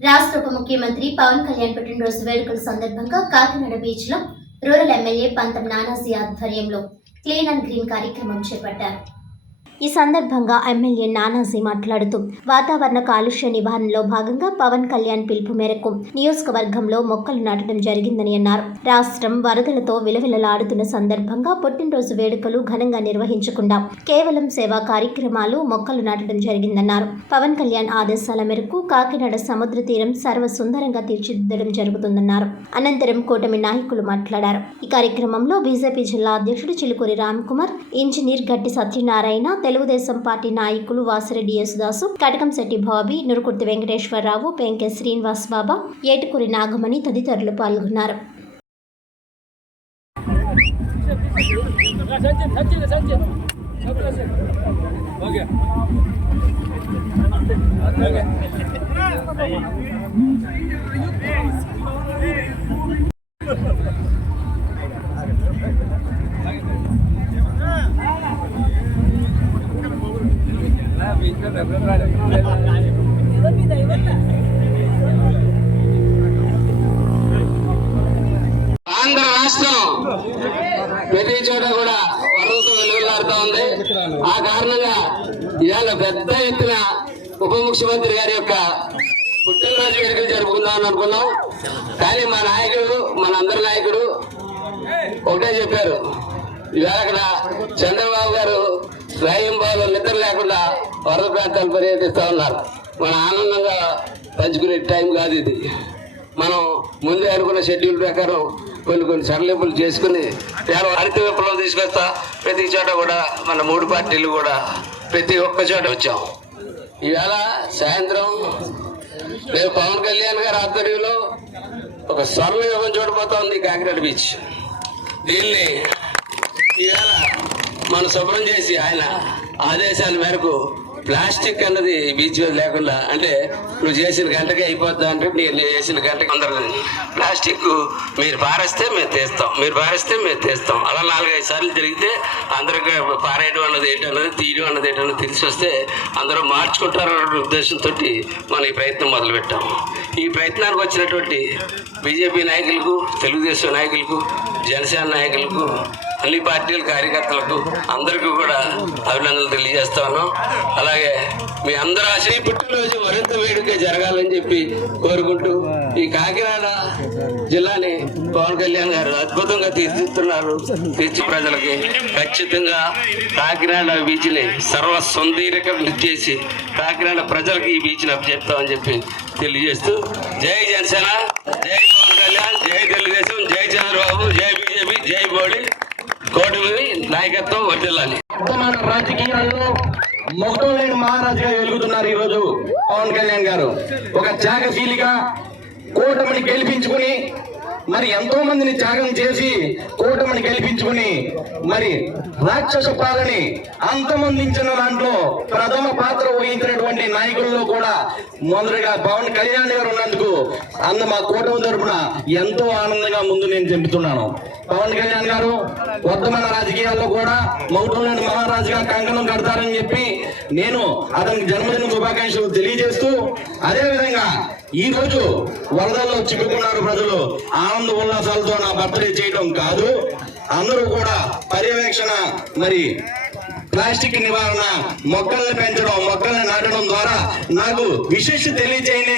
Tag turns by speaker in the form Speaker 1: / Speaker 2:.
Speaker 1: రాష్ట్ర ఉప ముఖ్యమంత్రి పవన్ కళ్యాణ్ పుట్టినరోజు వేడుకల సందర్భంగా కాకినాడ బీచ్లో రూరల్ ఎమ్మెల్యే పంతం నానాజీ ఆధ్వర్యంలో క్లీన్ అండ్ గ్రీన్ కార్యక్రమం చేపట్టారు. ఈ సందర్భంగా ఎమ్మెల్యే నానాజీ మాట్లాడుతూ వాతావరణ కాలుష్య నివారణలో భాగంగా పవన్ కళ్యాణ్ పిలుపు మేరకు నియోజకవర్గంలో మొక్కలు నాటడం జరిగిందని అన్నారు. రాష్ట్రం వరదలతో విలవిలలాడుతున్న సందర్భంగా పుట్టినరోజు వేడుకలు ఘనంగా నిర్వహించకుండా కేవలం సేవా కార్యక్రమాలు మొక్కలు నాటడం జరిగిందన్నారు. పవన్ కళ్యాణ్ ఆదేశాల మేరకు కాకినాడ సముద్ర తీరం సర్వసుందరంగా తీర్చిదిద్దడం జరుగుతుందన్నారు. అనంతరం కూటమి నాయకులు మాట్లాడారు. ఈ కార్యక్రమంలో బీజేపీ జిల్లా అధ్యక్షుడు చిలుకూరి రామ్ కుమార్ ఇంజనీర్ గట్టి సత్యనారాయణ తెలుగుదేశం పార్టీ నాయకులు వాసిరెడ్డి యేసుదాసు కటకంశెట్టి బాబీ నురుకుర్తి వెంకటేశ్వరరావు పెంకె శ్రీనివాస్ బాబా ఏటుకూరి నాగమణి తదితరులు పాల్గొన్నారు.
Speaker 2: ఓకే
Speaker 3: ఆంధ్ర రాష్ట్రం ప్రతి చోట కూడా వరదతో వెలుగులాడుతూ ఉంది. ఆ కారణంగా ఇవాళ పెద్ద ఎత్తున ఉప ముఖ్యమంత్రి గారి యొక్క పుట్టినరోజు వేడుకలు జరుపుకుందాం అనుకున్నాం. కానీ మా నాయకుడు మన అందరి నాయకుడు ఒకటే చెప్పారు. ఇవాళ అక్కడ చంద్రబాబు గారు రాయంబాబు నిద్ర లేకుండా వరద ప్రాంతాలు పర్యటిస్తూ ఉన్నారు. మన ఆనందంగా పంచుకునే టైం కాదు ఇది. మనం ముందే అనుకున్న షెడ్యూల్ ప్రకారం కొన్ని కొన్ని సడలింపులు చేసుకుని నేను హరిత విప్లవం తీసుకొస్తా ప్రతి చోట కూడా మన మూడు పార్టీలు కూడా ప్రతి ఒక్క చోట వచ్చాం. ఈవేళ సాయంత్రం రేపు పవన్ కళ్యాణ్ గారి ఆధ్వర్యంలో ఒక స్వర్ణయుగం చూడబోతోంది కాకినాడ బీచ్. దీన్ని ఈవేళ మనం శుభ్రం చేసి ఆయన ఆదేశాల మేరకు ప్లాస్టిక్ అన్నది బీచ్ మీద లేకుండా అంటే నువ్వు చేసిన గంటకి అయిపోద్దా అంటే నేను చేసిన గంటకి అందరు ప్లాస్టిక్ మీరు పారేస్తే మేము తీస్తాం. మీరు పారేస్తే మేము తీస్తాం. అలా నాలుగైదు సార్లు తిరిగితే అందరికి పారేయడం అన్నది ఏంటన్నది తీయడం అన్నది ఏంటన్నది తెలిసి వస్తే అందరూ మార్చుకుంటారన్న ఉద్దేశంతో మనం ఈ ప్రయత్నం మొదలుపెట్టాం. ఈ ప్రయత్నానికి వచ్చినటువంటి బీజేపీ నాయకులకు తెలుగుదేశం నాయకులకు జనసేన నాయకులకు అన్ని పార్టీల కార్యకర్తలకు అందరికీ కూడా అభినందనలు తెలియజేస్తాను అలాగే మీ అందరూ ఆశ పుట్టినరోజు మరింత వేడుక జరగాలని చెప్పి కోరుకుంటూ ఈ కాకినాడ జిల్లాని పవన్ కళ్యాణ్ గారు అద్భుతంగా తీర్చిస్తున్నారు తీర్చి ప్రజలకి ఖచ్చితంగా కాకినాడ బీచ్ని సర్వ సుందరీకరణ చేసి కాకినాడ ప్రజలకి ఈ బీచ్ని అప్పచెప్తామని చెప్పి తెలియజేస్తూ జై జనసేన జై పవన్ కళ్యాణ్ జై తెలుగుదేశం జై చంద్రబాబు జై బీజేపీ జై మోడీ. కోటి నాయకత్వం వర్దిల్లాలి
Speaker 4: వర్తమాన రాజకీయాల్లో మొగటం లేని మహారాజుగా వెలుగుతున్నారు ఈరోజు పవన్ కళ్యాణ్ గారు. ఒక త్యాగశీలిగా కూటమిని గెలిపించుకుని మరి ఎంతో మందిని త్యాగం చేసి కూటమిని గెలిపించుకుని మరి రాక్షస పాలని అంతమందించిన దాంట్లో ప్రథమ పాత్ర వహించినటువంటి నాయకుల్లో కూడా మొదటిగా పవన్ కళ్యాణ్ గారు ఉన్నందుకు అందు మా కూటమి తరపున ఎంతో ఆనందంగా ముందు నేను చెబుతున్నాను పవన్ కళ్యాణ్ గారు వర్తమాన రాజకీయాల్లో కూడా మౌటంలోని మహారాజుగా కంకణం కడతారని చెప్పి నేను అతనికి జన్మదిన శుభాకాంక్షలు తెలియజేస్తూ అదేవిధంగా ఈ రోజు వరదల్లో చిక్కుకున్నారు ప్రజలు. ఆనంద ఉల్లాసాలతో నా బర్త్డే చేయడం కాదు. అందరూ కూడా పర్యవేక్షణ మరి ప్లాస్టిక్ నివారణ మొక్కల్ని పెంచడం మొక్కల్ని నాటడం ద్వారా నాకు విశేష తెలియజేయండి